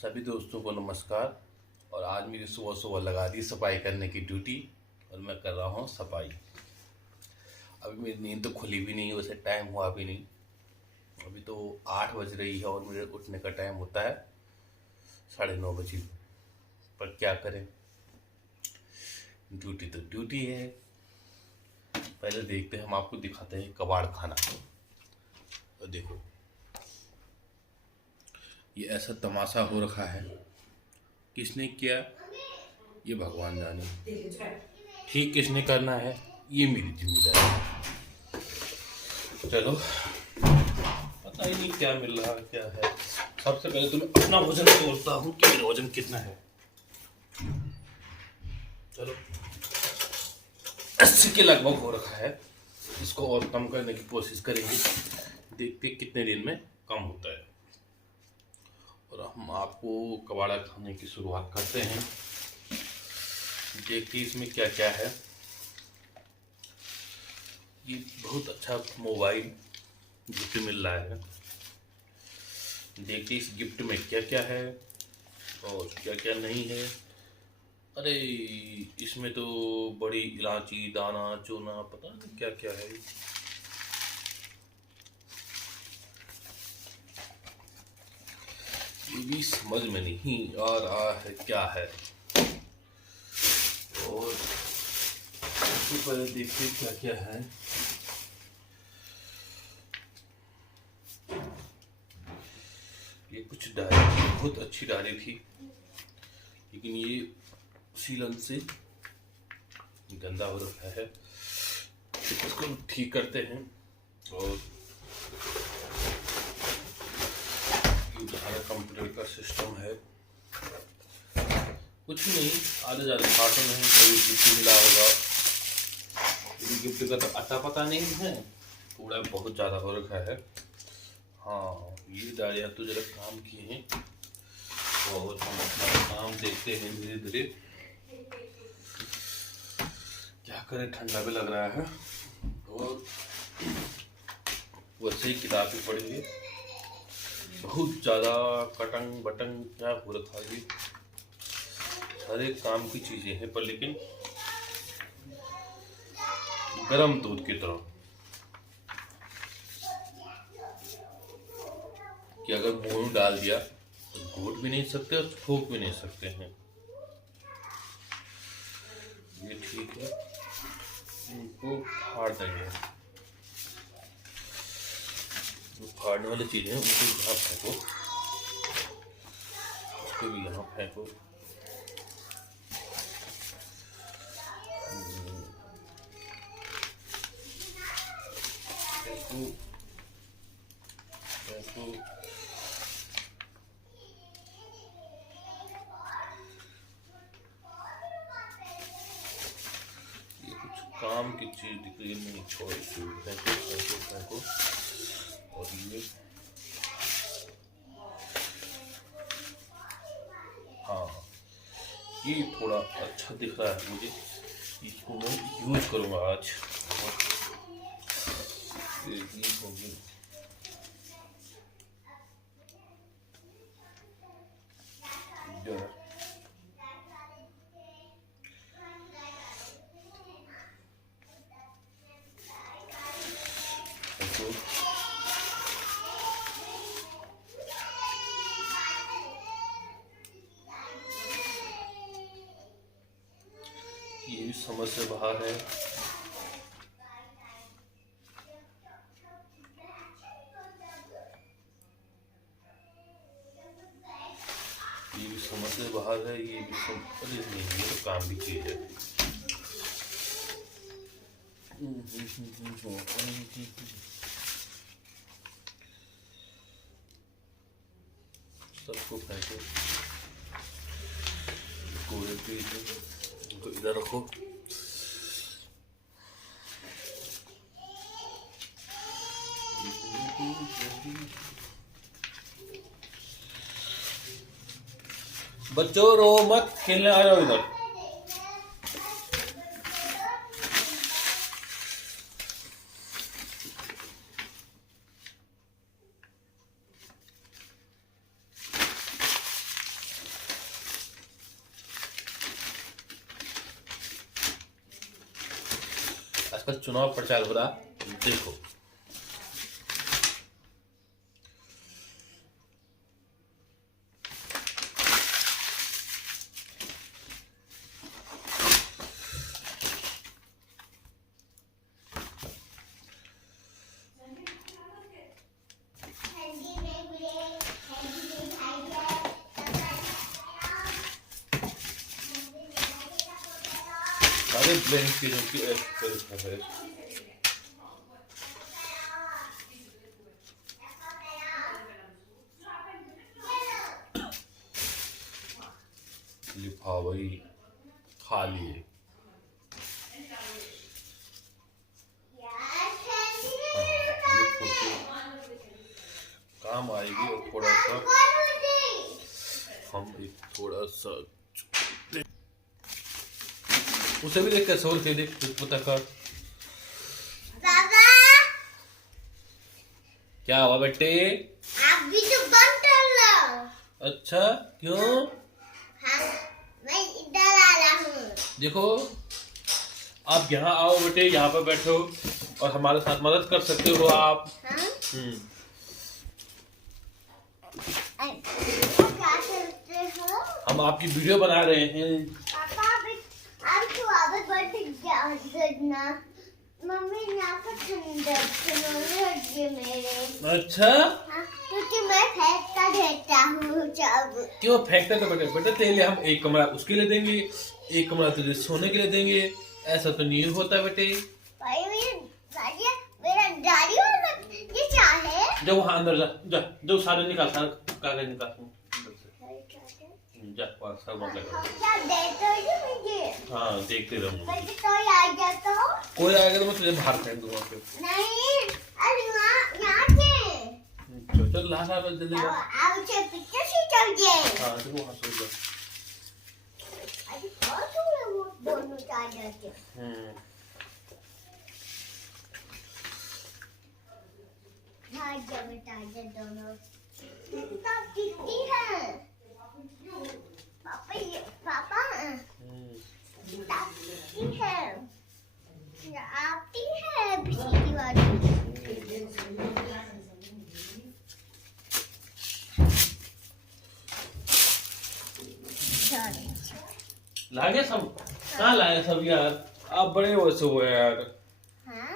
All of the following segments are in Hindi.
सभी दोस्तों को नमस्कार। और आज मेरी सुबह सुबह लगा दी सफाई करने की ड्यूटी और मैं कर रहा हूँ सफाई। अभी मेरी नींद तो खुली भी नहीं, वैसे टाइम हुआ भी नहीं। अभी तो 8 बज रही है और मेरे उठने का टाइम होता है 9:30 बजे। पर क्या करें, ड्यूटी तो ड्यूटी है। पहले देखते हैं, हम आपको दिखाते हैं कबाड़ खाना। और देखो, ये ऐसा तमाशा हो रखा है, किसने किया ये भगवान जाने। ठीक किसने करना है ये मेरी जिम्मेदारी है। चलो, पता ही नहीं क्या मिल रहा है क्या है। सबसे पहले तो मैं अपना वजन तोलता हूँ कि मेरा वजन कितना है। चलो, 80 के लगभग हो रखा है। इसको और कम करने की कोशिश करेंगे, देखते कितने दिन में कम होता है। और हम आपको कबाड़ा खाने की शुरुआत करते हैं। देखिए इसमें क्या क्या है। ये बहुत अच्छा मोबाइल गिफ्ट मिल रहा है। देखिए इस गिफ्ट में क्या क्या है और क्या क्या नहीं है। अरे, इसमें तो बड़ी इलायची, दाना, चूना, पता नहीं क्या क्या है। ये भी समझ में नहीं आ रहा है क्या है। और सबसे पहले देखते क्या क्या है। ये कुछ डायरी, बहुत अच्छी डायरी थी, लेकिन ये सीलन से गंदा हो रखा है। इसको ठीक करते हैं। और ये हमारा कंप्यूटर का सिस्टम है। कुछ नहीं, आधे ज़्यादा कार्टून है, कोई गिफ्ट मिला होगा। गिफ्ट का तो अता पता नहीं है, कूड़ा बहुत ज़्यादा हो रखा है। हाँ, ये डायरिया तो जरा काम की हैं और हम अपना काम देखते हैं धीरे धीरे। क्या करें, ठंडा भी लग रहा है। और वैसे ही किताबें पढ़ेंगे, बहुत ज़्यादा कटंग बटंग क्या हो रखा है। हर एक काम की चीज़ें हैं, पर लेकिन गरम दूध की तरह कि अगर मुंह में डाल दिया तो घोट भी नहीं सकते और फूंक भी नहीं सकते हैं। ये ठीक है, इनको फाड़ देंगे। जो फाड़ने वाली चीजें हैं उनको यहाँ फेंको, उसको भी यहाँ फेंको। फेंको फेंको। काम की चीज दिख रही है, नहीं छोड़, फेंको फेंको फेंको। और ये हाँ, ये थोड़ा अच्छा दिख रहा है मुझे, इसको मैं यूज करूँगा आज। ये होगी ये भी समझ से बाहर है। ये भी समझ से बाहर है। ये भी अरे नहीं, ये तो काम की चीज है। सबको फेंको, कोरे पीस इनको इधर रखो। बच्चों रो मत, खेलने आ जाओ इधर। आजकल चुनाव प्रचार हो रहा, देखो। सारे ब्लेंड चीजों की है। लिफावई खा लिए। काम आएगी और थोड़ा सा हम एक थोड़ा सा उसे भी देख कैसे और के देख पता कर क्या हुआ बेटे? आप भी तो बंद कर लो। अच्छा क्यों? हाँ, मैं इधर आ रहा हूँ। देखो आप यहाँ आओ बेटे, यहाँ पर बैठो और हमारे साथ मदद कर सकते हो आप। हाँ? क्या करते हो? हम आपकी वीडियो बना रहे हैं। पापा आप तो आवाज बढ़ ना मम्मी यहाँ पर ठंडा मेरे। अच्छा हाँ, क्योंकि मैं फेंक कर देता हूँ सब। क्यों फेंकते तो बेटे? बेटे तेरे लिए हम एक कमरा उसके लिए देंगे, एक कमरा तुझे सोने के लिए देंगे। ऐसा तो नहीं होता बेटे। भाई मेरा दाढ़ी वाला ये क्या है? जो वहाँ अंदर जा जा, जो सारे निकाल, सारा कागज निकाल जा, वहाँ सब मत लगा। क्या देते हो ये मुझे? हाँ देखते रहूँगा। बल्कि तो आ जाता हूँ। कोई आएगा तो मैं तुझे बाहर फेंक दूंगा फिर। नहीं, अरे यहाँ से। चल ला ला जल्दी ला। आप उसे पीछे से चल गए। हाँ तो वहाँ सो जा। अरे बहुत हो रहा वो दोनों चार्जर के। हाँ जब चार्जर दोनों। तब कितनी है? पापा ये पापा। आपकी है। आपकी है बिजली वाली। लागे सब कहाँ लाए सब यार? आप बड़े वैसे हो यार। हाँ?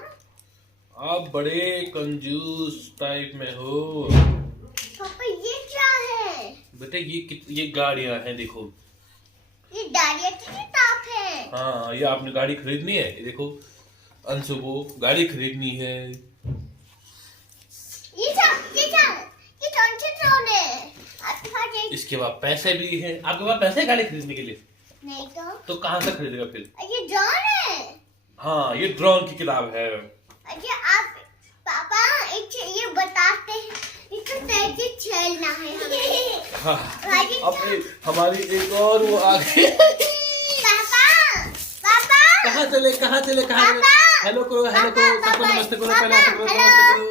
आप बड़े कंजूस टाइप में हो। पापा ये क्या है? बेटे ये गाड़ियाँ हैं देखो। ये दाढ़ी की किताब है। हाँ ये आपने गाड़ी खरीदनी है, ये देखो अंशु को गाड़ी खरीदनी है। ये कौन से ड्रोन है? आपके पास इसके बाद पैसे भी हैं। आपके पास पैसे हैं गाड़ी खरीदने के लिए? नहीं तो कहाँ से खरीदेगा फिर? ये ड्रोन है। हाँ ये ड्रोन की किताब है। अच्छा आप पापा ये बताते हैं इसको कैसे खेलना है हमें। हाँ अब हमारी एक और वो आ गई। पापा कहाँ चले हेलो करो सबको नमस्ते करो, पहले नमस्ते करो।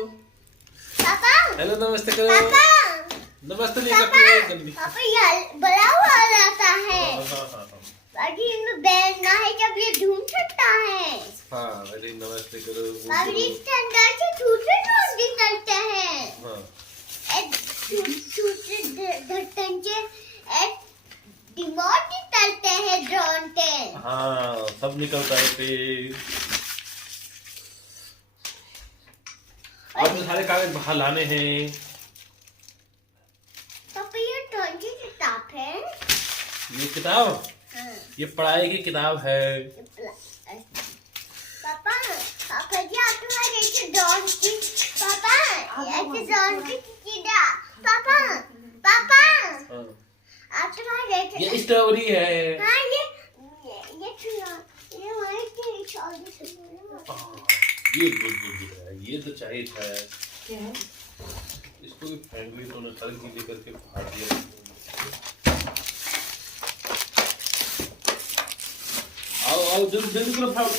पापा हेलो नमस्ते करो। नमस्ते नहीं करते जल्दी। पापा ये बड़ा हुआ रहता है। हाँ बाकी इनमें बैठना है जब ये ढूंढ सकता है। हाँ अरे नमस्ते करो। बाकी ठंडा से छोटे ड्रोन निकलते हैं। हाँ छोटे ढक्कन से रिमोट निकलते हैं ड्रोन के। हाँ सब निकलता है फिर। अब सारे कागज बाहर लाने हैं। पापा ये कौन सी किताब है? ये किताब हाँ। ये पढ़ाई की किताब है। पापा जी आप तुम्हारे ऐसे ड्रोन की पापा ऐसे ड्रोन की किताब पापा हाँ। आप तुम्हारे ऐसे ये स्ट्रॉबेरी है। हाँ ये हमारे के चौधरी से ये गुड है, ये तो चाहिए था। क्या है? इसको भी फेंक ली तो सड़क गीली करके फाड़ दिया। आओ जल्दी करो, फाड़।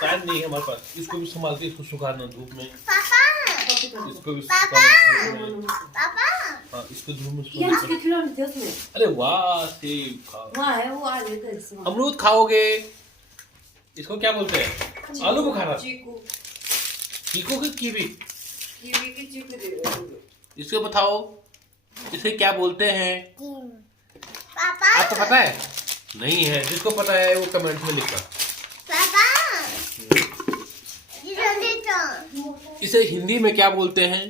टाइम नहीं है हमारे पास। इसको भी संभाल के इसको सुखाना धूप में। इसको भी हाँ इसको धूप में सुखाना। अरे वाह सेब खाओ। वहाँ है वो आ लेकर इसमें। अमरूद खाओगे? इसको क्या बोलते हैं? आलू बुखारा, चीकू, चीकू की कीवी, कीवी की चीकू दे दो। इसको बताओ इसे क्या बोलते हैं? पापा आपको पता है? नहीं है, जिसको पता है वो कमेंट में लिखना। पापा जल्दी तो इसे हिंदी में क्या बोलते हैं?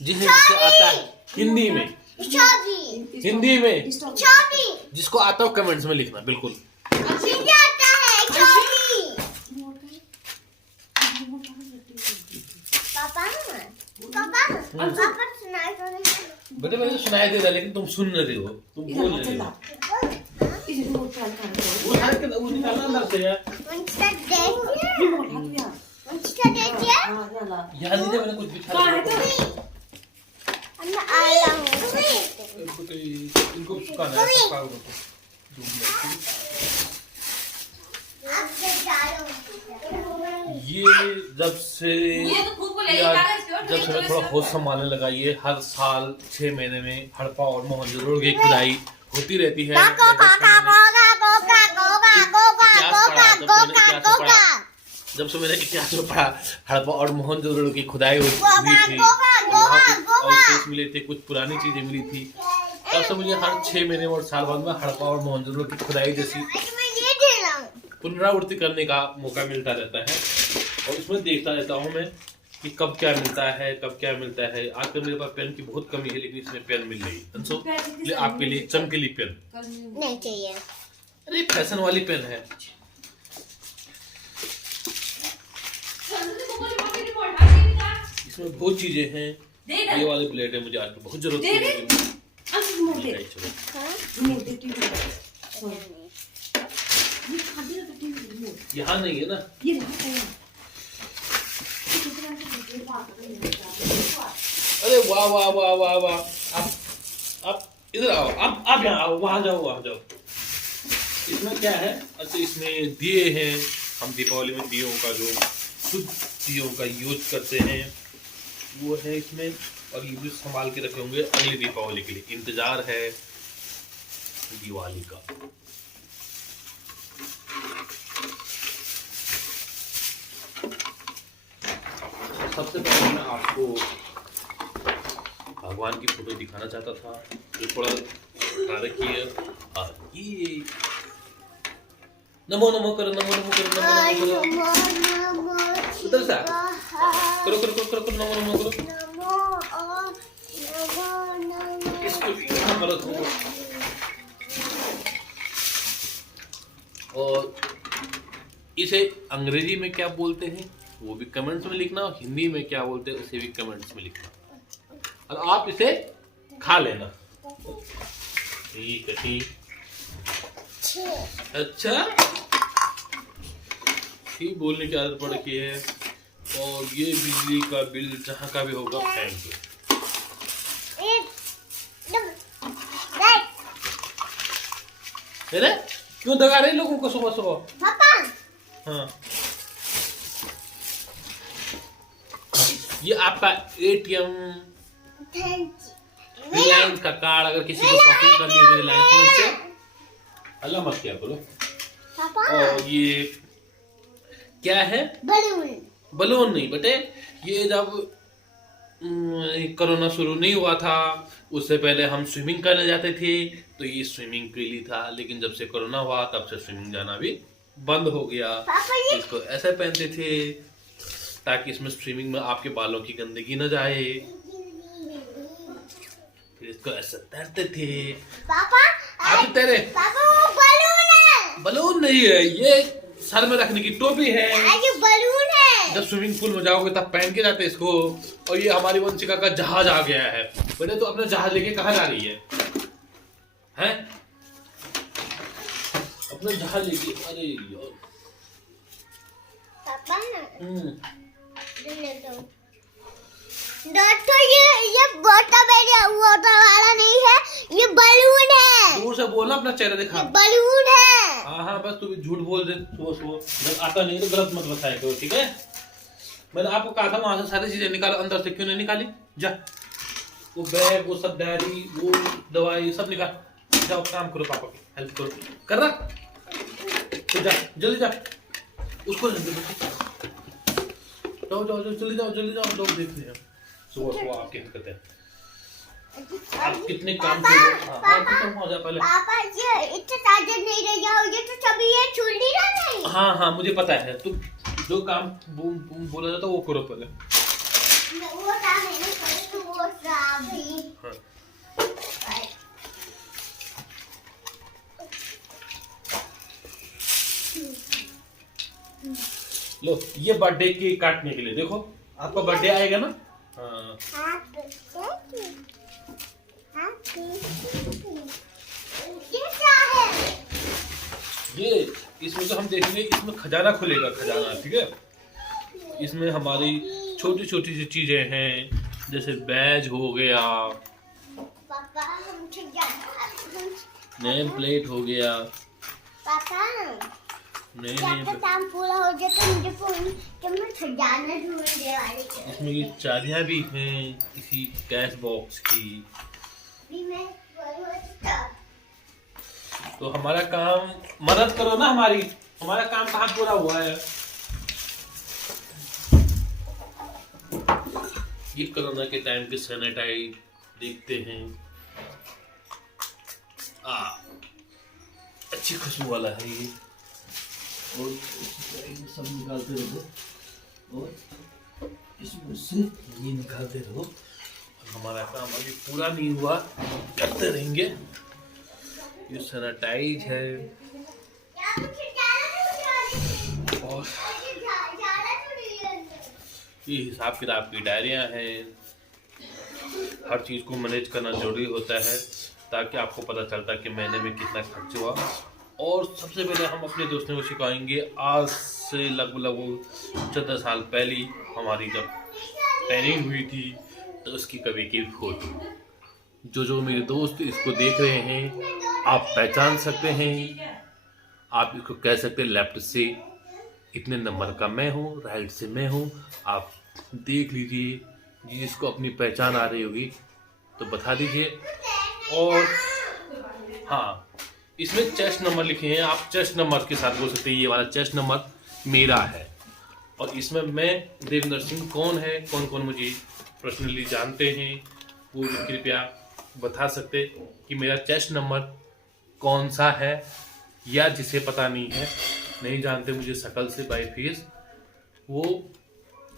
जिसे आता है हिंदी में, छोटी हिंदी में छोटी जिसको आता हो कमेंट्स में लिखना। बिल्कुल मुझे आता है छोटी। पापा पापा पापा सुनाई तो नहीं। बेटे मैंने सुनाई दे रहा है, लेकिन तुम सुन नहीं रहे हो, तुम बोल नहीं रहे हो। वो हाथ के वो निकालना अंदर से यार। मुझे देखिए यार नहीं मैंने कुछ बिछा दिया। मैं आया हूँ। इनको सुखाना है, पक्का हो तो। ये जब से मैं थोड़ा होश संभालने लगा, ये हर साल 6 महीने में हड़प्पा और मोहनजोदड़ो की खुदाई होती रहती है। जब से मैंने इतिहास में पढ़ा, हड़प्पा और मोहनजोदड़ो की खुदाई हुई थी, अवशेष मिले थे, कुछ पुरानी चीजें मिली थी, तब से मुझे हर 6 महीने और साल बाद में हड़प्पा और मोहनजोदड़ो की खुदाई जैसी पुनरावृत्ति करने का मौका मिलता रहता है, और उसमें देखता रहता हूँ मैं कि कब क्या मिलता है, कब क्या मिलता है। आजकल मेरे पास पेन की बहुत कमी है, लेकिन इसमें पेन मिल रही है। अंशु, ये आपके लिए चमकीली पेन नहीं चाहिए। अरे फैशन वाली पेन है। इसमें बहुत चीजें हैं। ये वाले प्लेट है, मुझे आज बहुत जरूरत है। यहाँ नहीं है ना? अरे वाह वाह वाह वाह वाह। आप इधर आओ, आप यहाँ आओ, वहां जाओ, वहां जाओ। इसमें क्या है? अच्छा, इसमें दिए हैं। हम दीपावली में दियों का जो शुद्ध दियों का यूज करते हैं वो है इसमें, और ये भी संभाल के रखे होंगे अगली दीपावली के लिए। इंतजार है दिवाली का। सबसे पहले मैं आपको भगवान की फोटो दिखाना चाहता था, जो थोड़ा रखिए। ये नमो नमो करो, नमो नमो करो, नमो नमो करो। उधर से करो करो करो करो, नमो नमो करो। इसको भी यहाँ पर रखो। और इसे अंग्रेजी में क्या बोलते हैं वो भी कमेंट्स में लिखना, और हिंदी में क्या बोलते हैं उसे भी कमेंट्स में लिखना, और आप इसे खा लेना। ठीक है, ठीक। अच्छा, ठीक बोलने की आदत पड़ गई है। और ये बिजली का बिल जहाँ का भी होगा थैंक यू। अरे क्यों दगा रहे लोगों को सुबह सुबह? हाँ, ये आपका ATM रिलायंस का कार्ड, अगर किसी को शॉपिंग करनी हो रिलायंस में से अल्लाह मत क्या बोलो। और ये क्या है? बलून। बलून नहीं बेटे, ये जब कोरोना शुरू नहीं हुआ था उससे पहले हम स्विमिंग करने जाते थे, तो ये स्विमिंग के लिए था। लेकिन जब से कोरोना हुआ तब से स्विमिंग जाना भी बंद हो गया। इसको ऐसे पहनते थे ताकि इसमें स्विमिंग में आपके बालों की गंदगी न जाए। फिर इसको ऐसे तैरते थे। पापा आप तैरे? पापा वो बलून है। बलून नहीं है, ये सर में रखने की टोपी है। ये बलून है। जब स्विमिंग पूल में जाओगे तब पहन के जाते इसको। और ये हमारी वंशिका का जहाज आ गया है। बेटे तो अपना जहाज लेके कहाँ जा रही है? हैं? अपना जहाज लेके? अरे यार पापा दोस्तों ये वाटर वाला नहीं है, ये बलून है। दूर से बोलना, अपना चेहरा दिखा। बलून है। हाँ, बस तू भी झूठ बोल दे सुबह आता नहीं तो गलत मत बताया करो, ठीक है? मैंने आपको कहा था वहां से सारी चीजें निकालो, अंदर से क्यों नहीं निकाली? जा, वो बैग, वो सब डायरी, वो दवाई सब निकाल। जाओ काम करो, पापा की हेल्प करो। कर रहा तो जा, जल्दी जा। उसको रहने दो बच्चे। जाओ जाओ जाओ, जल्दी जाओ, लोग देख रहे हैं। सुबह सुबह आपकी हरकत है। आप कितने काम कर रहे हो? हाँ खत्म हो जा पहले। पापा ये इतना ताजा नहीं रह जाओगे तो सभी ये छूट नहीं रहा नहीं। हाँ हाँ मुझे पता है, तुम जो काम बोला जाता वो करो पहले। वो काम है ना, तो वो सभी हाँ। लो ये बर्थडे केक काटने के लिए, देखो आपका बर्थडे आएगा ना। हाँ ये इसमें तो हम देखेंगे, इसमें खजाना खुलेगा, खजाना, ठीक है। इसमें हमारी छोटी छोटी सी चीजें हैं, जैसे बैज हो गया, पापा हम नेम प्लेट हो गया, पापा नए जब नए तक काम पूरा हो जाए तो मुझे फोन कि मैं खजाना ढूंढने वाली हूँ। इसमें ये चाबियां भी हैं किसी कैश बॉक्स की। अभी मैं तो हमारा काम, मदद करो ना हमारी, हमारा काम कहाँ पूरा हुआ है। ये कोरोना के टाइम पे सैनिटाइज देखते हैं। अच्छी खुशबू वाला है ये। और सब निकालते रहो और इसमें से ये निकालते रहो। हमारा काम अभी पूरा नहीं हुआ, करते रहेंगे। ये सैनिटाइज है और ये हिसाब किताब की डायरियां हैं। हर चीज़ को मैनेज करना जरूरी होता है ताकि आपको पता चलता कि महीने में कितना खर्च हुआ। और सबसे पहले हम अपने दोस्तों को सिखाएंगे, आज से लगभग 14 साल पहले हमारी जब ट्रेनिंग हुई थी तो उसकी कभी की फोटो। जो मेरे दोस्त इसको देख रहे हैं, आप पहचान सकते हैं। आप इसको कह सकते हैं लेफ्ट से इतने नंबर का मैं हूँ, राइट से मैं हूँ। आप देख लीजिए, जिसको अपनी पहचान आ रही होगी तो बता दीजिए। और हाँ, इसमें चेस्ट नंबर लिखे हैं, आप चेस्ट नंबर के साथ बोल सकते हैं ये वाला चेस्ट नंबर मेरा है। और इसमें मैं देवेंद्र सिंह कौन है, कौन कौन मुझे पर्सनली जानते हैं वो कृपया बता सकते कि मेरा चेस्ट नंबर कौन सा है। या जिसे पता नहीं है, नहीं जानते मुझे शक्ल से बाय फेस, वो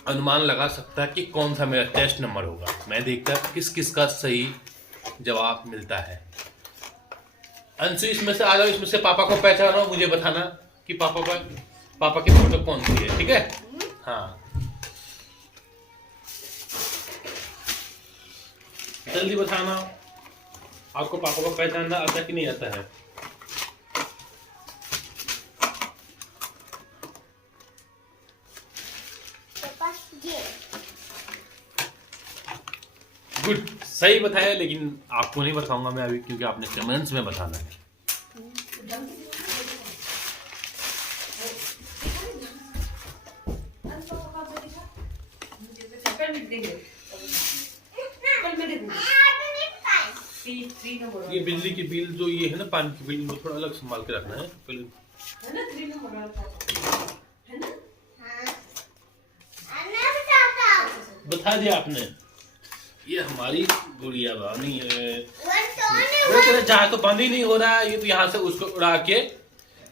अनुमान लगा सकता है कि कौन सा मेरा चेस्ट नंबर होगा। मैं देखता किस किस का सही जवाब मिलता है। अंशु इसमें से आ जाओ, इसमें से पापा को पहचानो, मुझे बताना कि पापा की फोटो कौन सी है, ठीक है। हाँ जल्दी बताना, आपको पापा को पहचानना आता कि नहीं आता है। गुड, सही बताया, लेकिन आपको नहीं बताऊंगा मैं अभी, क्योंकि आपने कमेंट्स में बताना है। ये बिजली की बिल जो ये है ना, पानी की बिल, इनको थोड़ा अलग संभाल के रखना है पहले। बता दिया आपने। ये हमारी गुड़िया बानी है। जहाँ तो बंद ही नहीं हो रहा है, ये तो यहाँ से उसको उड़ा के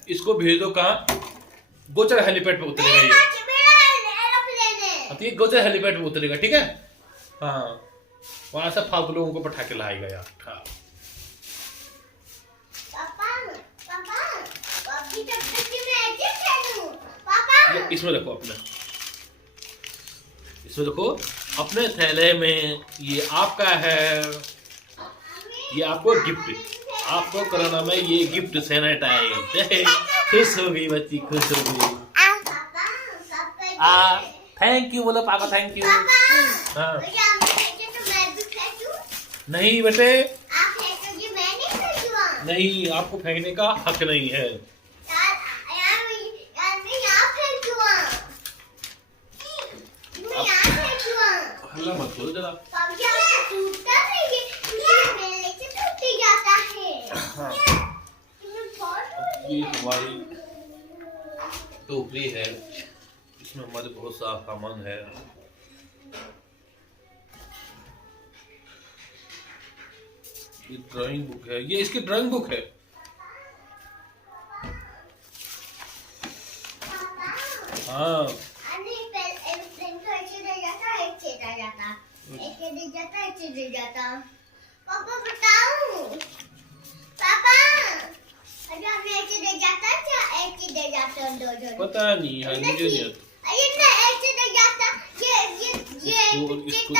इसको भेज दो कहाँ, गोचर हेलीपैड पे उतरेगा ये। तो ये गोचर हेलीपैड पे उतरेगा, ठीक है। हाँ, वहां से फालतू लोगों को बैठा के लाएगा यार। हाँ इसमें देखो, इसमें देखो अपने थैले में, ये आपका है, ये आपको गिफ्ट, आपको कोरोना में ये गिफ्ट सैनिटाइज। खुश हो गई बच्ची, खुश हो गई। थैंक यू बोलो पापा, थैंक यू। हाँ नहीं बेटे, नहीं, आपको फेंकने का हक नहीं है। हल्ला मत करो जरा। हाँ। ये हमारी टोकरी है, इसमें हमारे बहुत सारा सामान है। ये ड्राइंग बुक है, ये इसकी ड्राइंग बुक है। हाँ आणि एक तो ऐसे दे जाता, एक चेता जाता, एक दे जाता, एक दे जाता। पापा बताओ, पापा अरे हमें ऐसे दे जाता क्या, एक दे जाता दो दो? पता नहीं है, मुझे नहीं आता। अरे ना ऐसे दे जाता, इसको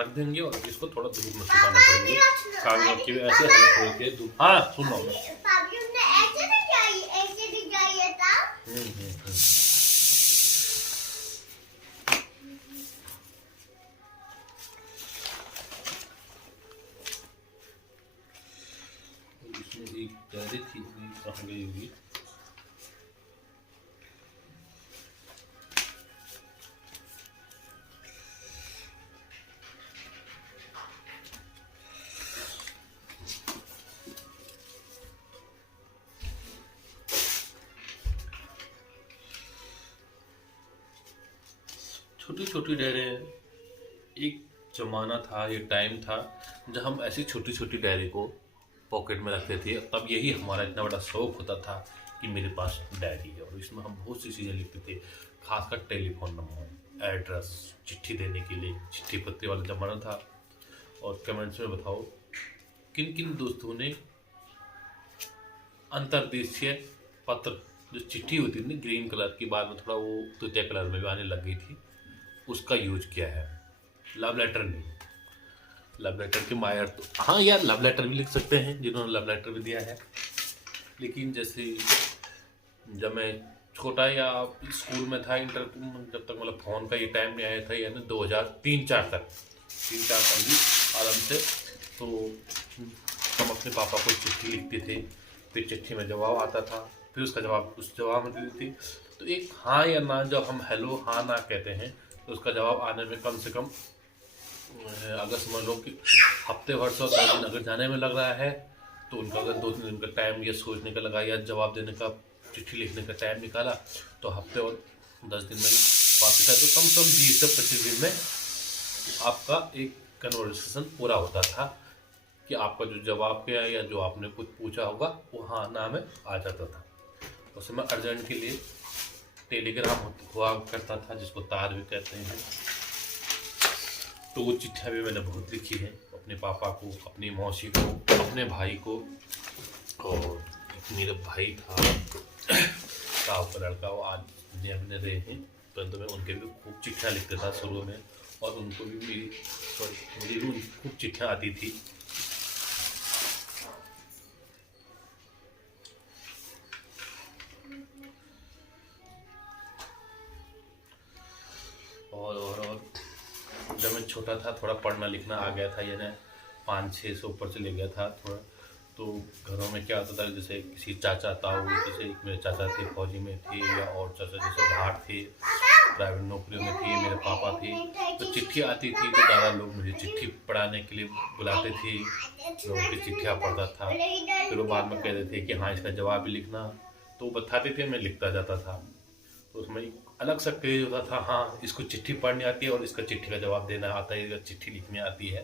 रख देंगे और इसको थोड़ा धूप में सुखाना पड़ेगा। कागज के ऐसे हल्के हल्के धूप। हाँ सुन रहा हूँ मैं। पापा ने ऐसे दे जाइए, ऐसे दे जाइए था। इसमें एक डायरी थी, कहाँ गई होगी? छोटी छोटी डायरी। एक जमाना था, ये टाइम था जब हम ऐसी छोटी छोटी डायरी को पॉकेट में रखते थे। तब यही हमारा इतना बड़ा शौक होता था कि मेरे पास डायरी है और इसमें हम बहुत सी चीज़ें लिखते थे, खासकर टेलीफोन नंबर, एड्रेस, चिट्ठी देने के लिए। चिट्ठी पत्ते वाला जमाना था। और कमेंट्स में बताओ किन किन दोस्तों ने अंतर्देशीय पत्र, जो चिट्ठी होती थी ग्रीन कलर की, बाद में थोड़ा वो तूतिया कलर में भी आने लग गई थी, उसका यूज किया है। लव लेटर नहीं, लव लेटर के मायर तो हाँ यार, लव लेटर भी लिख सकते हैं जिन्होंने लव लेटर भी दिया है। लेकिन जैसे जब मैं छोटा या स्कूल में था, इंटर, जब तक मतलब फ़ोन का ये टाइम नहीं आया था, यानी 2003-4 तक, 3-4 साल भी आराम से, तो हम अपने पापा को चिट्ठी लिखते थे। फिर चिट्ठी में जवाब आता था, फिर उसका जवाब उस जवाब में देती थी। तो एक हाँ या ना, जब हम हेलो हाँ ना कहते हैं तो उसका जवाब आने में कम से कम, अगर समझ लो कि हफ्ते भर से 10 दिन अगर जाने में लग रहा है, तो उनका अगर 2-3 दिन का टाइम या सोचने का लगा या जवाब देने का, चिट्ठी लिखने का टाइम निकाला, तो हफ्ते और 10 दिन में वापस आए, तो कम से कम 20 से 25 दिन में आपका एक कन्वर्सेशन पूरा होता था कि आपका जो जवाब किया या जो आपने कुछ पूछा होगा वो हाँ ना में आ जाता था। उस समय अर्जेंट के लिए टेलीग्राम हुआ करता था, जिसको तार भी कहते हैं। तो वो चिट्ठियाँ भी मैंने बहुत लिखी है, अपने पापा को, अपनी मौसी को, अपने भाई को। और मेरा भाई था गाँव का लड़का, वो आज दुनिया में रहे हैं, परंतु मैं उनके भी खूब चिट्ठियाँ लिखता था शुरू में, और उनको भी मेरी भी खूब चिट्ठियाँ आती थी। और जब मैं छोटा था, थोड़ा पढ़ना लिखना आ गया था, यानी 5-6 से ऊपर चले गया था थोड़ा, तो घरों में क्या होता था, जैसे किसी चाचा ताऊ, जैसे मेरे चाचा थे फौजी में थे, या और चाचा जैसे बाहर थे, प्राइवेट नौकरियों में थे, मेरे पापा थे, तो चिट्ठी आती थी तो दादा लोग मुझे चिट्ठी पढ़ाने के लिए बुलाते थे, तो उनकी चिट्ठियाँ पढ़ता था। फिर वो बाद में कहते थे कि हाँ इसका जवाब भी लिखना, तो वो बताते थे, मैं लिखता जाता था। तो उसमें अलग सा क्रेज होता था, हाँ इसको चिट्ठी पढ़नी आती है और इसका चिट्ठी का जवाब देना आता है, या चिट्ठी लिखनी आती है।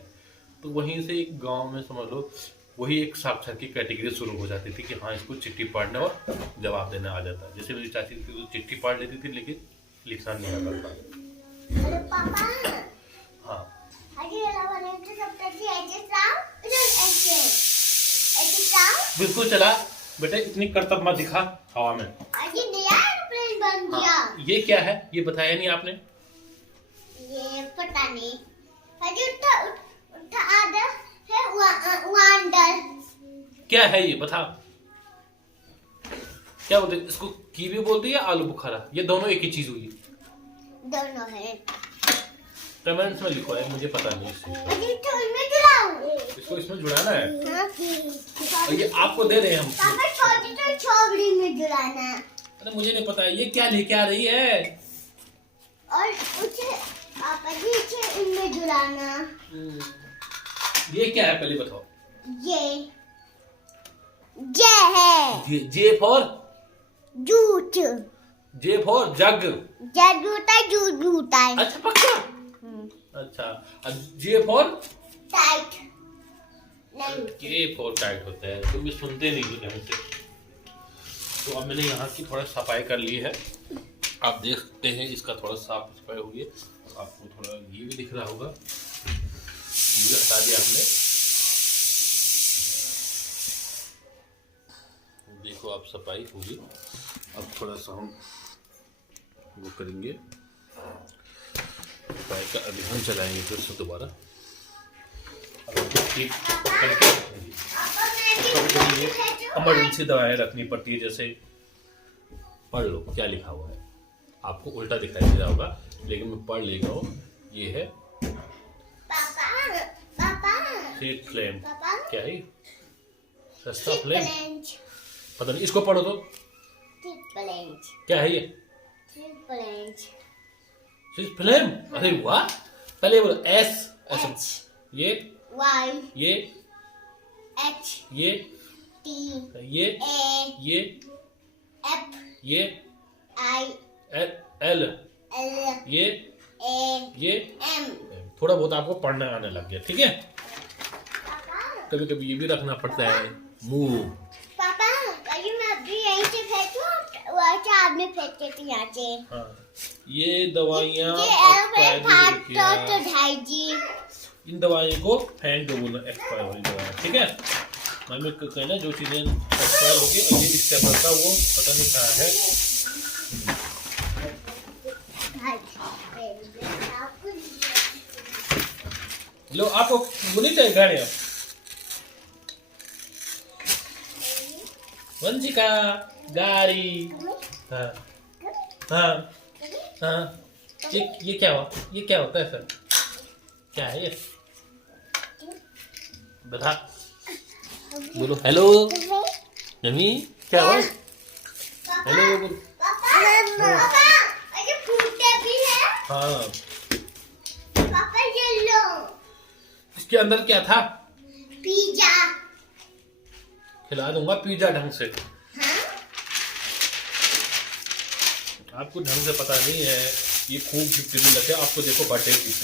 तो वहीं से एक गांव में समझ लो वही एक साक्षर की कैटेगरी शुरू हो जाती थी कि हाँ इसको चिट्ठी पढ़ने और जवाब देना आ जाता है। जैसे मेरी चाची थी तो चिट्ठी पढ़ लेती थी, लेकिन लिखना नहीं आता था। अरे पापा, हाँ बिल्कुल चला बेटा, इतनी करतब मत दिखा हवा में। बन गया। ये क्या है, ये बताया नहीं आपने? ये पता नहीं, उठा आधा है वांडर। क्या है ये बता, क्या बोलते इसको? कीवी बोलते हैं या आलू बुखारा? ये दोनों एक ही चीज हुई? दोनों है। कमेंट्स में लिखो है, मुझे पता नहीं इसको इसमें जुड़ाना है। और ये आपको दे रहे हैं हम। पापा छोटी में जुड़ाना है। अरे मुझे नहीं पता ये क्या लेके आ रही है। और उसे पापा जी इसे इनमें जुड़ाना। ये क्या है पहले बताओ? ये है। J for jute. J for jug. Jug होता है, दूध होता है। अच्छा पक्का। अच्छा, जे फॉर टाइट नहीं। के फॉर टाइट होता है, तुम भी सुनते नहीं हो ढंग से। तो अब मैंने यहाँ की थोड़ा सफाई कर ली है, आप देख सकते हैं इसका थोड़ा साफ सफाई हुई है। आपको थोड़ा ये भी दिख रहा होगा, ये भी हटा दिया हमने। देखो आप सफाई होगी। अब थोड़ा सा हम वो करेंगे, सफाई का अभियान चलाएंगे फिर से दोबारा। ठीक करके इमरजेंसी दवाएं रखनी पड़ती है, जैसे पढ़ लो क्या लिखा हुआ है। आपको उल्टा दिखाई दे रहा होगा, लेकिन मैं पढ़ ले रहा हूँ। ये है पापा, पापा, सीड फ्लेम। पापा, क्या है? सस्ता फ्लेम, प्लेंज, पता नहीं, इसको पढ़ो तो। प्लेंज, क्या है ये? Flange, seed flame. अरे वाह, पहले बोलो एस। एच, ये वाई, ये एच, ये टी, ये ए, एफ, ये आई, एल एल, ये ए, एम। थोड़ा बहुत आपको पढ़ना आने लग गया, ठीक है। पापा, कभी कभी ये भी रखना पड़ता है, मूव। पापा, कभी मैं अभी यहीं से फेंकूं, वहाँ से आपने फेंके थे यहाँ से। हाँ, ये दवाइयाँ ये एलोवेरा फाट तो ढाई जी। इन दवाइयों को फेंक दो, बोलो एक्सपायर वाली दवाई, ठीक है। मम्मी को कहना जो चीजें एक्सपायर होगी, और ये स्टेप का वो पता नहीं कहाँ है। लो, आपको वो नहीं चाहिए गाड़ियाँ? वंशिका गाड़ी। हाँ हाँ हाँ, ये क्या हुआ? ये क्या होता है सर? क्या है ये? बता, बोलो हेलो मम्मी, क्या हुआ? हेलो बोलो। पापा, ये फूटे भी है। हाँ, पापा ये लो, इसके अंदर क्या था? पिज्जा। खिला दूंगा पिज्जा ढंग से। हाँ? आपको ढंग से पता नहीं है, ये खूब गिफ्ट भी लगे आपको। देखो बर्थडे गिफ्ट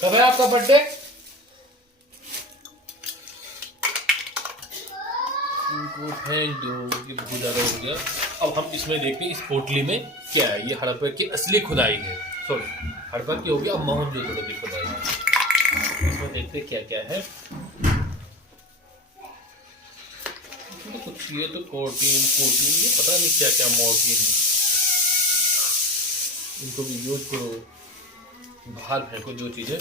कब है आपका बर्थडे? इनको फेंक दो, ये बहुत ज्यादा हो गया। अब हम इसमें देखते हैं इस पोटली में क्या है। ये हड़प्पा की असली खुदाई है, सॉरी हड़प्पा की होगी, अब मोहनजोदड़ो की खुदाई है। इसमें देखते हैं क्या क्या है। कुछ ये तो प्रोटीन ये पता नहीं क्या क्या मोर्टीन है। इनको भी यूज करो, बाहर फेंको जो चीजें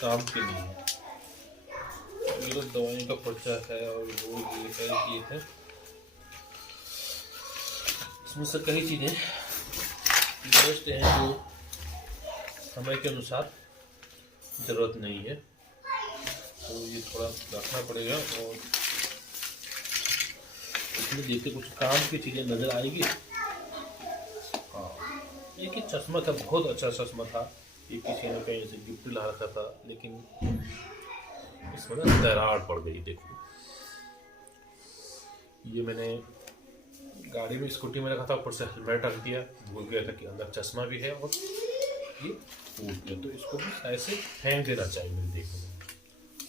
काम की नहीं है। ये तो दवाइयों का पर्चा है, और वो ये है। इसमें से कई चीजें बेस्ट हैं जो समय के अनुसार जरूरत नहीं है, तो ये थोड़ा रखना पड़ेगा। और इसमें देखते कुछ काम की चीजें नजर आएगी। हाँ, एक ही चश्मा था, बहुत अच्छा चश्मा था, ये किसी ने कहीं से गिफ्ट ला रखा था, लेकिन इसमें ना दरार पड़ गई। देखो, ये मैंने गाड़ी में स्कूटी में रखा था, ऊपर से हेलमेट रख दिया, भूल गया था कि अंदर चश्मा भी है, और ये टूट गया। तो इसको भी ऐसे फेंक देना चाहिए। मेरे देखने में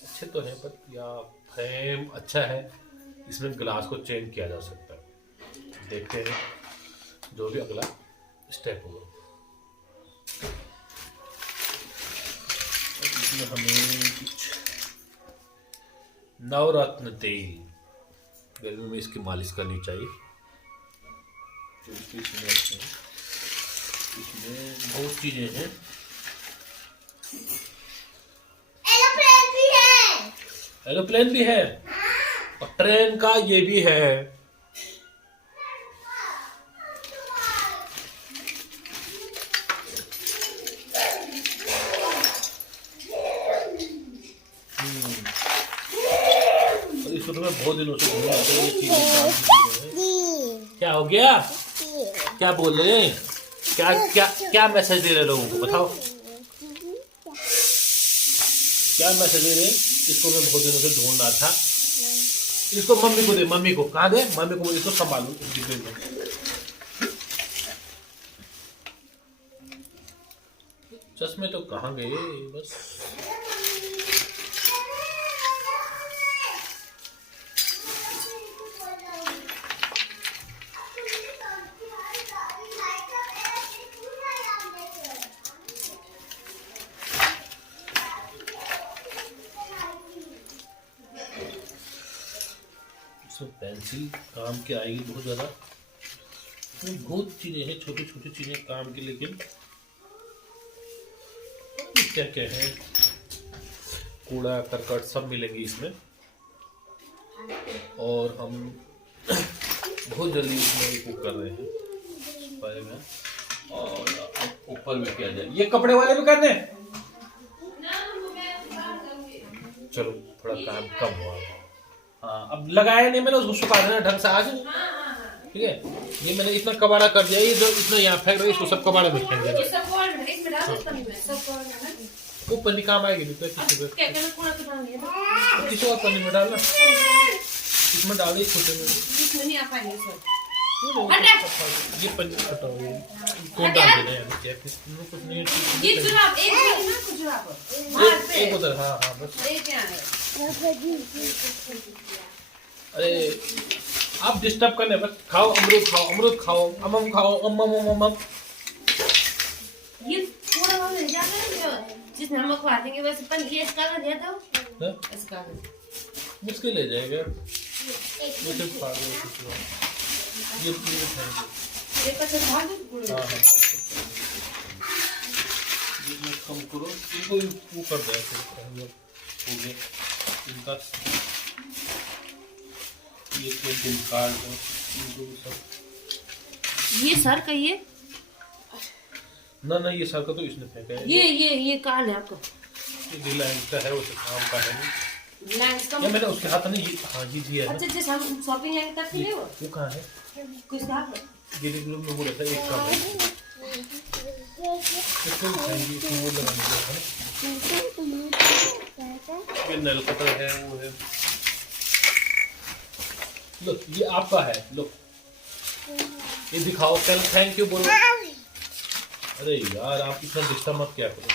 अच्छे तो हैं, पर या फ्रेम अच्छा है, इसमें ग्लास को चेंज किया जा सकता है। देखते हैं जो भी अगला स्टेप होगा। इसमें हमें कुछ नवरत्न तेल, गर्मी में इसकी मालिश करनी चाहिए। तो इसमें बहुत चीजें हैं। एरोप्लेन भी है। एरोप्लेन भी है, और ट्रेन का ये भी है। इसको तो मैं बहुत दिनों से घूम रहा था, ये चीजें। क्या हो गया? क्या बोल रहे हैं? क्या क्या क्या मैसेज दे रहे लोगों को, बताओ क्या मैसेज दे रहे? इसको मैं बहुत दिनों से ढूंढ रहा था। इसको मम्मी को दे, मम्मी को कहाँ दे? मम्मी को, इसको संभालो डिब्बे में। चश्मे तो कहाँ गए बस। सब पेंसिल काम की आएगी बहुत ज़्यादा। बहुत चीज़ें हैं, छोटी छोटी चीज़ें काम की, लेकिन क्या क्या है, कूड़ा करकट सब मिलेंगे इसमें। और हम बहुत जल्दी इसमें कुक कर रहे हैं पाएगा। और अब ऊपर भी किया जाए, ये कपड़े वाले भी करने। चलो थोड़ा काम कम हुआ। हाँ अब लगाया नहीं मैंने, उसको सुखा देना ढंग से आज। ठीक है, ये मैंने इतना कबाड़ा कर दिया, ये जो इतना यहाँ फेंक रहे इसको सब कबाड़ा में फेंक देना। ऊपर भी काम आएगी तो किसी और पन्नी में डालना, इसमें डाल दे छोटे में। ये पन्नी छोटा हो गया, कौन डाल देना है क्या कुछ नहीं। एक उधर, हाँ हाँ बस। अरे आप डिस्टर्ब करने बस। खाओ अमरूद, खाओ अमरूद, खाओ अमम, खाओ अमम। ये थोड़ा बहुत नहीं जाता है जो जिस नमक खाते वैसे पर ये इसका कर दिया था इसका मुश्किल हो जाएगा। ये सिर्फ फाड़ दो कुछ। ये पूरे खाएंगे, ये पत्थर फाड़ दो। हां हां ये कम करो, इनको वो कर दो ऐसे हो गया इनका। ये तो निकाल दो इनको सब। ये सर का ये ना ये सर का तो इसने फेंका है। ये काल है आपका, ये रिलायंस का है, वो काम का है। रिलायंस का मैंने उसके हाथ में ये, हाँ ये दिया है। अच्छा जैसे हम शॉपिंग आए तब ले वो कहाँ है? कुछ था ये लोग में बोला था एक काम है, इसको खाएंगे, इसमें वो लगाएंगे है। ये नल कटर है, वो है। लो ये आपका है, लो ये दिखाओ, कल थैंक यू बोलो। अरे यार आप इतना डिस्टर्ब मत क्या करो।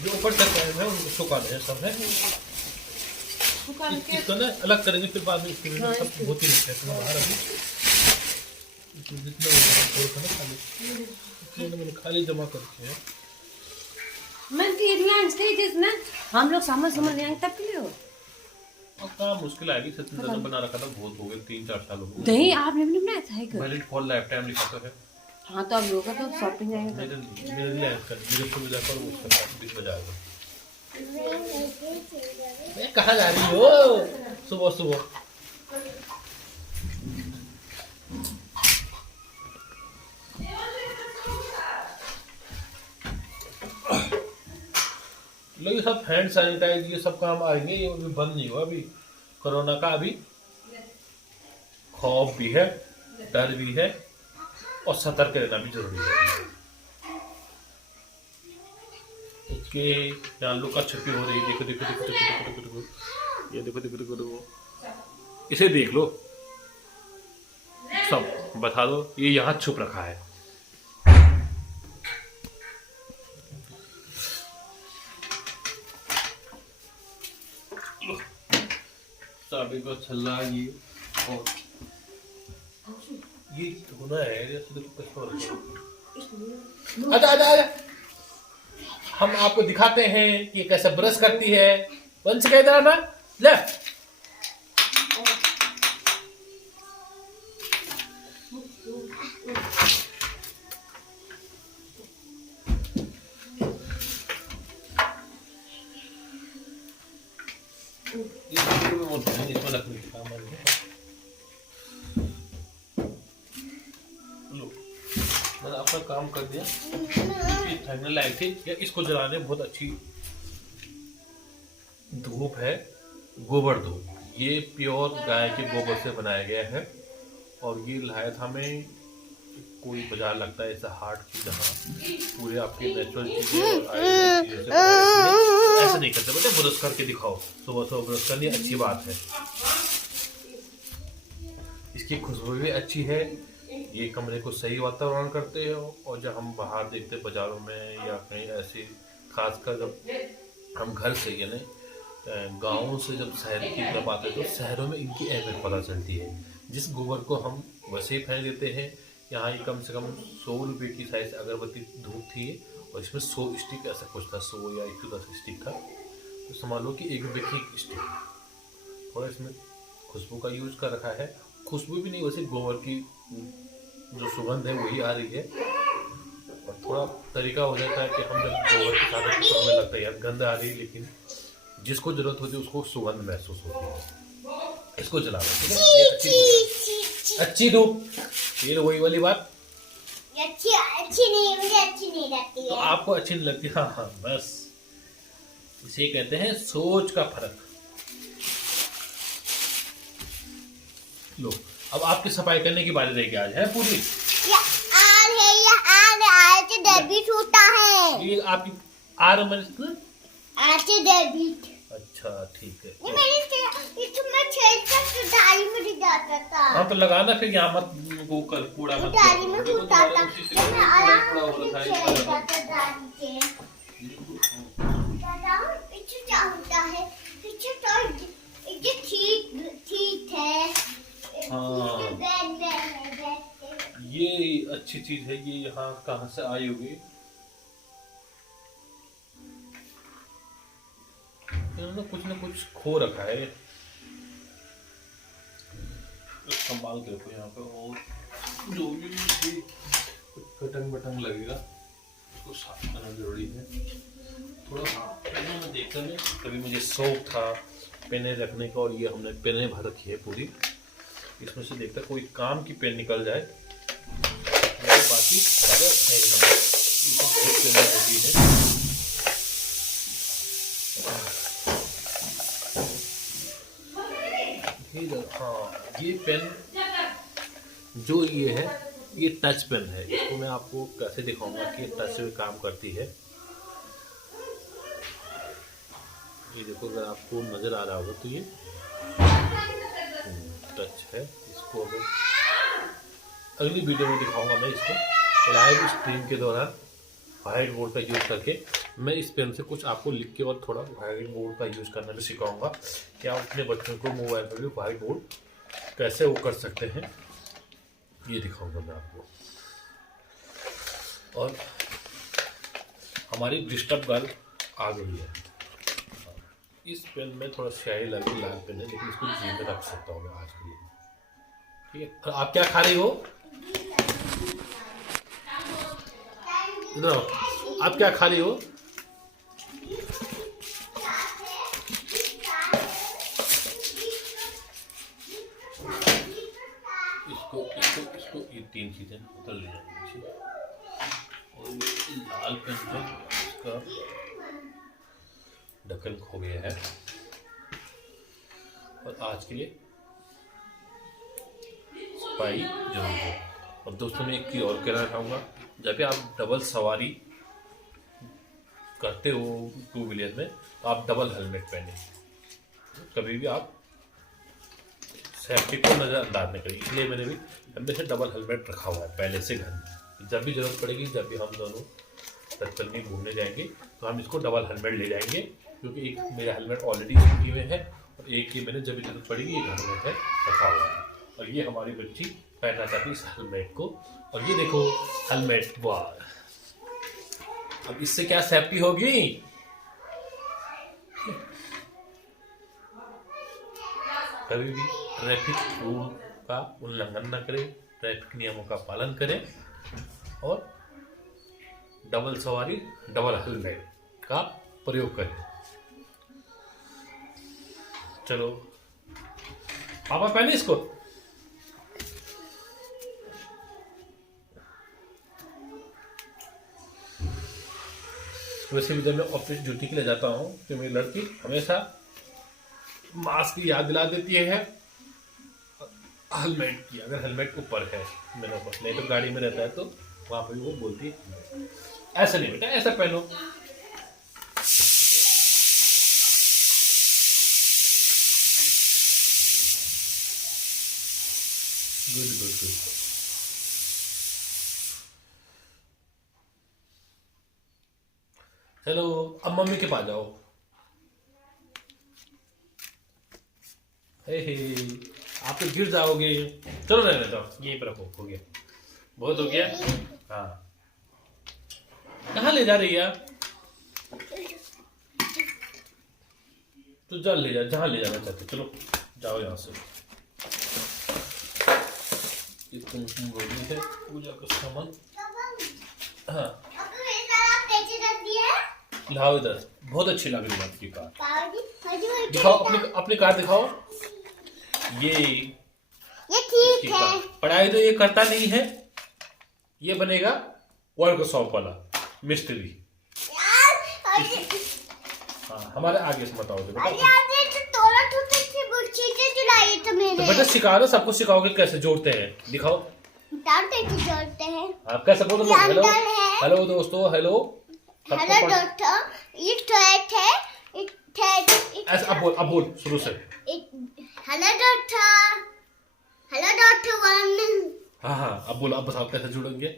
जो ऊपर तक है उनको सुखा दें सब है। इसको ना अलग करेंगे फिर बाद में इसके लिए सब होती रहता है। बाहर अभी जितना थोड़ा ना खाली मैंने खाली जमा करके है। मैं तो रिलायंस गई थी ना, हम लोग सामान ले आए तब के लिए हो। अब काम मुश्किल आएगी, सचिन ने बना रखा था, बहुत हो गए 3-4 साल हो गए। नहीं आपने भी बनाया था एक वैलिड फॉर लाइफ टाइम लिखा तो है। हाँ तो अब लोग तो शॉपिंग आएंगे मेरे लिए मेरे सुविधा पर वो उसका 20 बजा दो। मैं कहाँ जा रही हो सुबह सुबह? लो ये सब हैंड सैनिटाइज ये सब काम आएंगे, ये अभी बंद नहीं हुआ। अभी कोरोना का अभी खौफ भी है, डर भी है और सतर्क रहना भी जरूरी है। ओके यहाँ लुका छुपी हो रही है, देखो देखो देखो देखो देखो देखो ये देखो देखो देखो देखो, इसे देख लो, सब बता दो ये यहाँ छुप रखा है। चाबी का छल्ला ये और ये होना है। आजा आजा आजा, हम आपको दिखाते हैं कि कैसे ब्रश करती है। वंश कह इधर आना, ले इसमें रखने का काम है। लो मैंने अपना काम कर दिया। फेंकने लायक थी या इसको जलाने बहुत अच्छी धूप है, गोबर धूप। ये प्योर गाय के गोबर से बनाया गया है और ये लाया था हमें कोई बाजार लगता है ऐसा हार्ट की, जहाँ पूरे आपके नेचुरल चीजें ऐसे नहीं करते। बच्चे ब्रश करके दिखाओ, सुबह सुबह ब्रश करनी अच्छी बात है। इसकी खुशबू भी अच्छी है, ये कमरे को सही वातावरण करते हैं। और जब हम बाहर देखते हैं बाज़ारों में या कहीं ऐसे, खासकर जब हम घर से यानी गाँव से जब शहर की तरफ आते हैं तो शहरों में इनकी अहमियत पता चलती है। जिस गोबर को हम वैसे ही फेंक देते हैं, यहाँ ये कम से कम 100 रुपये की साइज अगरबत्ती धूप थी और इसमें 100 स्टिक ऐसा कुछ था, 100 या 110 स्टिक था। तो समझ लो कि 1 रुपये की एक स्टिक। थोड़ा इसमें खुशबू का यूज कर रखा है, खुशबू भी नहीं वैसे गोबर की जो सुगंध है वही आ रही है। और थोड़ा तरीका हो जाता है कि हम जब गोबर के साथ तो हमें लगता है यार गंध आ रही है, लेकिन जिसको जरूरत होती है उसको सुगंध महसूस होती है। इसको जला दो, ठीक है? ये अच्छी धूप, फिर वही वाली बात, अच्छी नहीं, मुझे अच्छी नहीं लगती तो है। आपको अच्छी नहीं लगती। हाँ हाँ, बस इसे कहते हैं सोच का फर्क। लो, अब आपकी सफाई करने की बारी रहेगी आज, है पूरी। आज डेबिट होता है। ये आपकी आर मैंने, आज डेबिट। अच्छा ठीक है। ये मैंने मैं छेद कर डाली में ले जाता था। हाँ तो लगाना, फिर यहाँ मत वो कर, कूड़ा मत डाली में देखो, फूटा था, उसी से तो मैं कूड़ा आराम हो से रखा है, छेद इसका करता डाली के। दादा पीछे क्या होता है? पीछे तो ये ठीक है। हाँ। बेड है, बेड। ये अच्छी चीज है। ये यहाँ कहाँ से आई होगी? इन्होंने कुछ न कुछ खो रखा है, संभाल के रखो यहाँ पे। और जो भी कुछ कटंग बटंग लगेगा उसको साफ करना जरूरी है। थोड़ा पेनों में देखकर में कभी मुझे शौक था पेने रखने का, और ये हमने पेने भर रखी है पूरी। इसमें से देखता कोई काम की पेन निकल जाए, बाकी सारे बहुत पेन लगी है। हाँ, ये पेन जो ये है, ये टच पेन है। इसको मैं आपको कैसे दिखाऊंगा कि ये टच पे काम करती है। ये देखो, अगर आपको नजर आ रहा होगा तो ये टच है। इसको अगर अगली वीडियो में दिखाऊंगा मैं इसको लाइव स्ट्रीम के दौरान व्हाइट बोर्ड का यूज़ करके। मैं इस पेन से कुछ आपको लिख के और थोड़ा व्हाइट बोर्ड का यूज़ करना भी सिखाऊंगा कि आप अपने बच्चों को मोबाइल पर भी व्हाइट बोर्ड कैसे वो कर सकते हैं, ये दिखाऊंगा मैं आपको। और हमारी डिस्टर्ब गर्ल आ गई है। इस पेन में थोड़ा स्याही लगी, लाल पेन है, लेकिन इसको जेब में रख सकता हूँ मैं आज के लिए, ठीक है? आप क्या खा रही हो? इधर आओ, आप क्या खा रही हो? इसको ये 3 चीजें उतर ले जाएंगे। और ये लाल पेन है, इसका ढक्कन खो गया है। और आज के लिए सफाई जरूर हो। और दोस्तों मैं एक चीज और कहना चाहूँगा, जब भी आप डबल सवारी करते हो 2 व्हीलर में तो आप डबल हेलमेट पहने। कभी भी आप सेफ्टी को नज़रअंदाज नहीं करें, इसलिए मैंने भी हमेशा डबल हेलमेट रखा हुआ है पहले से घर में। जब भी जरूरत पड़ेगी, जब भी हम दोनों दरअसल में घूमने जाएंगे तो हम इसको डबल हेलमेट ले जाएंगे, क्योंकि एक मेरा हेलमेट ऑलरेडी स्कूटी में है और एक ही मैंने जब भी जरूरत पड़ेगी ये घर में है रखा हुआ है। और ये हमारी बच्ची पहनना चाहती है इस हेलमेट को। और ये देखो हेलमेट, वाह! अब इससे क्या सेफ्टी होगी? कभी भी ट्रैफिक रूल का उल्लंघन न करें, ट्रैफिक नियमों का पालन करें और डबल सवारी, डबल हेलमेट का प्रयोग करें। चलो पापा पहले इसको। वैसे भी जब मैं ऑफिस ड्यूटी के लिए जाता हूँ तो मेरी लड़की हमेशा मास्क की याद दिला देती है, हेलमेट की। अगर हेलमेट ऊपर है मेरे ऊपर, नहीं तो गाड़ी में रहता है तो वहां पर भी वो बोलती है ऐसा नहीं बेटा, ऐसा पहनो। Good good good. हेलो, अब मम्मी के पास जाओ। हे आप तो गिर जाओगे। चलो रहने दो, यहीं पर रखो, हो गया, बहुत हो गया। हाँ, कहाँ ले जा रही है? तो जा, ले जा जहाँ ले जाना चाहते, चलो जाओ यहाँ से। ये कुमकुम बोली है, पूजा का सामान। हाँ, लाओ इधर, बहुत अच्छी लग रही है आपकी कार। दिखाओ अपनी कार दिखाओ। ये ठीक है। पढ़ाई तो ये करता नहीं है, ये बनेगा वर्कशॉप वाला मिस्त्री। हाँ, हमारे आगे से बताओ तो बेटा, सिखा दो, सबको सिखाओगे कैसे जोड़ते हैं, दिखाओ। जोड़ते हैं आप कैसे बोलो? हेलो हेलो दोस्तों, हेलो दोस्तों, ऐसा अब बोल शुरू से। Hello doctor one. हाँ, अब बोलो, अब बताओ कैसे जुड़ेंगे।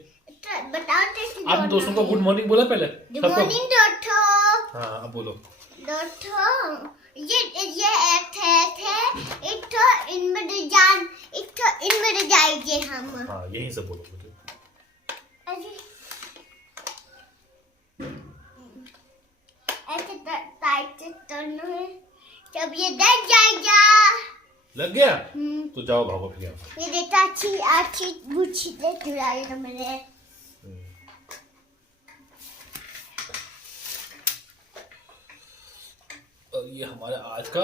बताओ आप दोस्तों को गुड मॉर्निंग बोला पहले। Good morning doctor. हाँ, अब बोलो। डॉक्टर, ये एक तो इनमें जाएंगे हम। हाँ, यहीं से बोलो मुझे। ऐसे टाइट करना है, जब ये लग जाएगा। लग गया? तो जाओ, भागो फिर यहाँ से। ये देखा, अच्छी बुच्ची दे चुराई ना मैंने। और ये हमारा आज का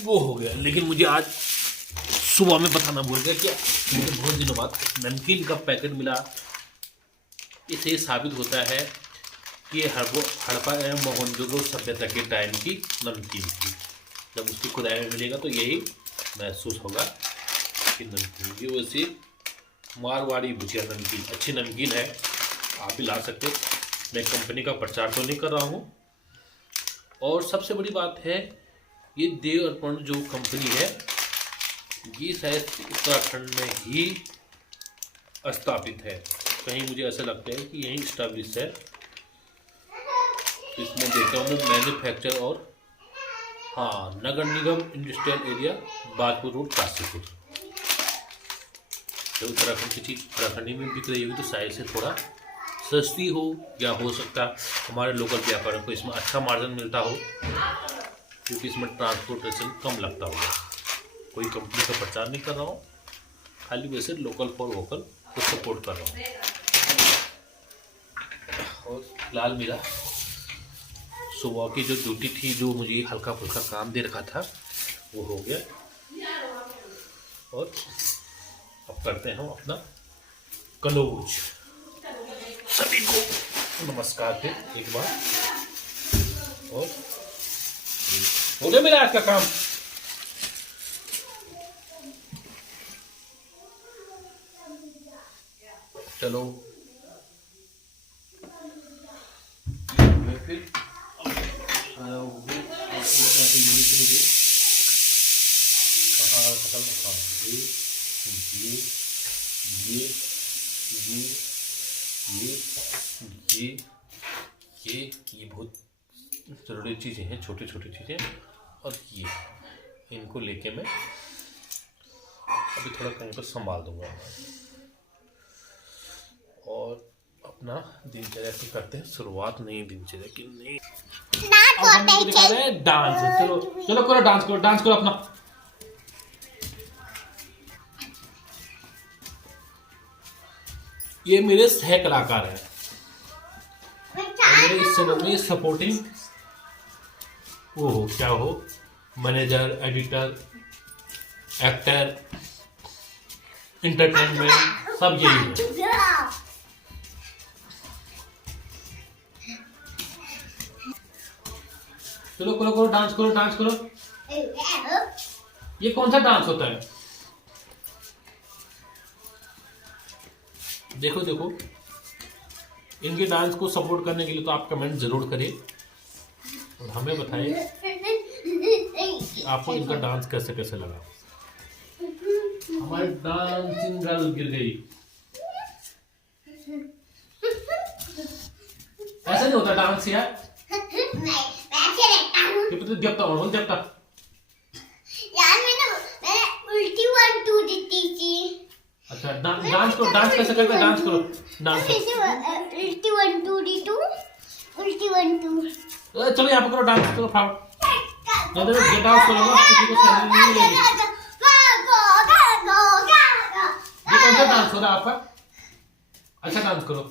वो हो गया, लेकिन मुझे आज सुबह में बताना भूल गया कि मुझे बहुत दिनों बाद नमकीन का पैकेट मिला। इससे ये साबित होता है कि ये हड़प्पा एवं मोहनजोदड़ो सभ्यता के टाइम की नमकीन थी। जब उसकी खुदाई में मिलेगा तो यही महसूस होगा कि नमकीन की वैसे मारवाड़ी भुजिया नमकीन अच्छी नमकीन है, आप भी ला सकते। मैं कंपनी का प्रचार तो नहीं कर रहा हूँ। और सबसे बड़ी बात है, ये देव अर्पण जो कंपनी है, ये शायद उत्तराखंड में ही स्थापित है। कहीं मुझे ऐसा लगता है कि यहीं स्टैब्लिश है। इसमें देखता हूँ मैं मैन्युफैक्चर और हाँ, नगर निगम industrial area, Bajpur road, Kashipur. तो उत्तराखंड की चीज़ उत्तराखंड में बिक रही होगी तो शायद से थोड़ा सस्ती हो, या हो सकता हमारे लोकल व्यापारियों को इसमें अच्छा मार्जिन मिलता हो, क्योंकि इसमें ट्रांसपोर्टेशन कम लगता होगा। कोई कंपनी का प्रचार नहीं कर रहा हूँ, खाली वैसे लोकल फॉर वोकल को सपोर्ट कर रहा हूँ। और फिलहाल मेरा सुबह की जो ड्यूटी थी, जो मुझे हल्का फुल्का काम दे रखा था, वो हो गया। और अब करते हैं हम अपना कलोज। सभी को नमस्कार फिर एक बार। और हो गया मेरा आज का काम। चलो मैं फिर आया हूँ ये बहुत ज़रूरी चीज़ें हैं, छोटी छोटी चीज़ें। और ये इनको लेके मैं अभी थोड़ा कहीं पर संभाल दूंगा और अपना दिनचर्या की करते हैं शुरुआत। नई दिनचर्या की नई दिखा रहे हैं डांस। चलो चलो करो, डांस करो, डांस करो अपना। ये मेरे सह कलाकार हैं, मेरे इस चैनल में सपोर्टिंग वो हो क्या हो, मैनेजर, एडिटर, एक्टर, इंटरटेनमेंट, सब यही है। चलो करो करो, डांस करो, डांस करो। ये कौन सा डांस होता है? देखो देखो, इनके डांस को सपोर्ट करने के लिए तो आप कमेंट जरूर करें और हमें बताएं कि आपको इनका डांस कैसे कैसे लगा। हमारी डांसिंग गर्ल गिर गई। ऐसा नहीं होता डांस यार। तो जपता बोल जपता। यार मैंने उल्टी 1 2 दी थी। अच्छा डांस करो, डांस कैसे करते हैं? डांस करो, डांस उल्टी 1 2 दी 2 उल्टी 1 2। चलो यहाँ पे करो, डांस करो फाड़। नहीं तो गेट आउट करोगे किसी को सैलरी नहीं मिलेगी। ये कौन सा डांस हो रहा है आपका? अच्छा डांस करो।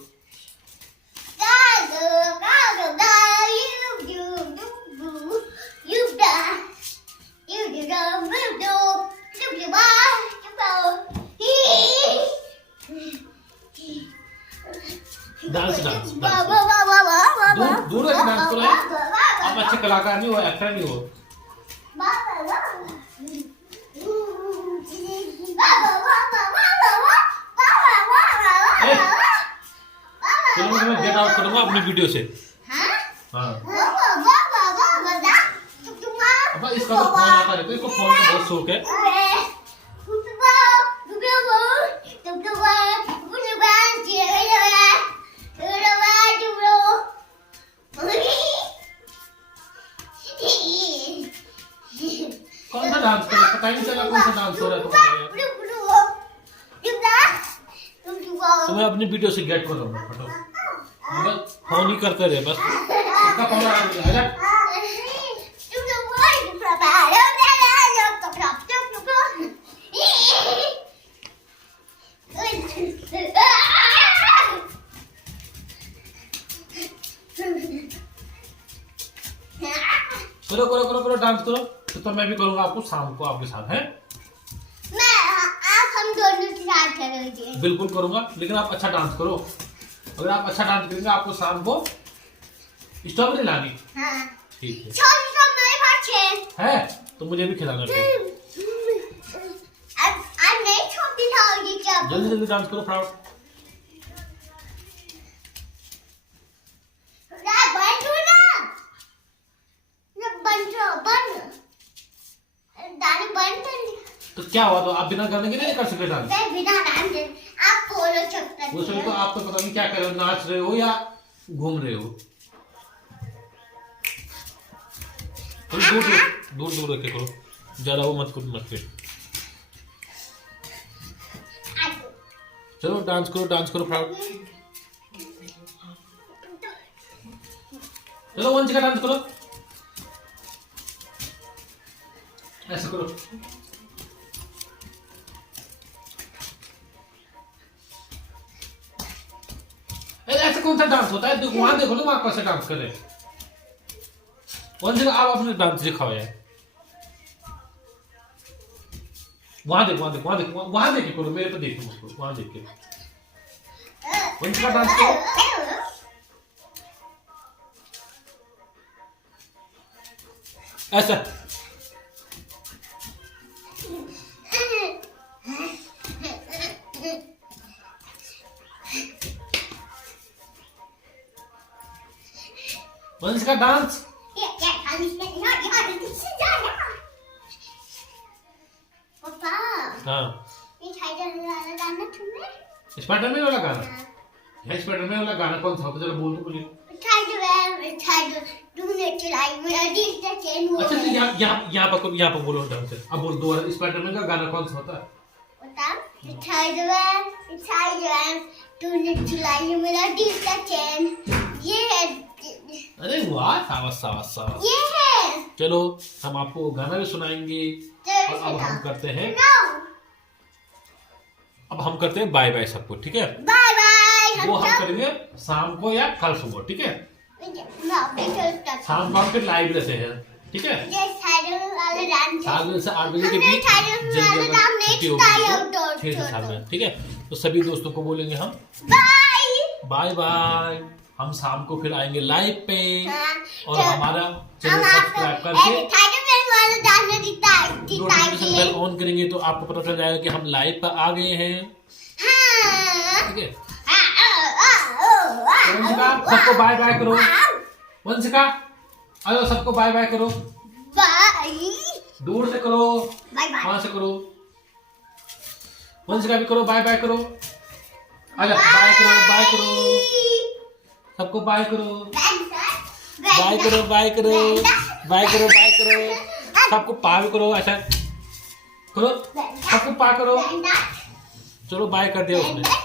डांस डांस दूर रख डांस करो। आप अच्छे कलाकार नहीं हो, एक्टर नहीं हो। चलो मैं गेट आउट करूंगा अपनी वीडियो से। हाँ अब इसका तो फोन आता है, तो इसको फोन का बहुत शौक है। कौन सा डांस कर, पता ही नहीं चला कौन सा डांस हो रहा है तुम्हारे। तो मैं अपनी वीडियो से गेट करूंगा फटो, मगर फोन ही करते रहे बस। इसका फोन आ जा। करो करो करो करो डांस करो। तो मैं भी करूंगा आपको शाम को आपके साथ, है हम दोनों साथ करेंगे। बिल्कुल करूंगा, लेकिन आप अच्छा डांस करो। अगर आप अच्छा डांस करेंगे आपको शाम को स्ट्रॉबेरी लानी। हाँ। ठीक है, मेरे पास है तो मुझे भी खिलाना फिर। अब नहीं छोटी खाओगी क्या? जल्दी जल्दी डांस करो फ्राउड। तो क्या हुआ, तो आप बिना गाने के नहीं कर सकते डांस? बिना डांस आप बोलो सकते वो सभी तो आप तो पता नहीं क्या कर रहे हो, नाच रहे हो या घूम रहे हो। थोड़ी दूर दूर दूर रखे करो, ज्यादा वो मत करो, मत करो। चलो डांस करो फ्राउड। चलो वंश का डांस करो, ऐसे करो। ऐसे कौन सा डांस होता है? देखो वहां, देखो ना वहां कैसे डांस कर रहे हैं। वंश आप अपने डांस दिखाओ यार। वहां देख के करो, मेरे पे देखो मत करो, वहां देख के। वंश का डांस करो ऐसा। वंश का डांस। पापा हाँ स्पाइडरमैन वाला गाना है। स्पाइडरमैन वाला गाना कौन सा होता है, जरा बोल तो बोलिए। अच्छा तो यहाँ पर बोलो ढंग से। अब बोल दोबारा, स्पाइडरमैन का गाना कौन सा होता है? ये है। अरे वाह, सावस सावस सावस। ये है। चलो हम आपको गाना भी सुनाएंगे। और अब हम करते हैं, अब हम करते हैं बाय बाय सबको, ठीक है? Bye bye. वो हम करेंगे शाम को या कल सुबह, ठीक है? शाम को हम फिर लाइव रहते हैं, ठीक है? 7 बजे से 8 बजे के बीच, जल्दी अगर छुट्टी होगी तो 6 से 7 बजे, ठीक है? तो सभी दोस्तों को बोलेंगे हम बाय बाय। हम शाम को फिर आएंगे लाइव पे, और हमारा चैनल सब्सक्राइब करके नोटिफिकेशन बेल ऑन करेंगे तो आपको पता चल जाएगा कि हम लाइव पर आ गए हैं, ठीक है? वंशिका सबको बाय बाय करो। वंशिका अरे सबको बाय बाय करो। दूर से करो, वहां से करो। वंशिका भी करो, बाय बाय करो। आजा बाय करो, बाय करो, सबको बाय करो। बाय करो बाय करो बाय करो बाय करो सबको पा भी करो ऐसा करो सबको पा करो चलो बाय कर दिया उसने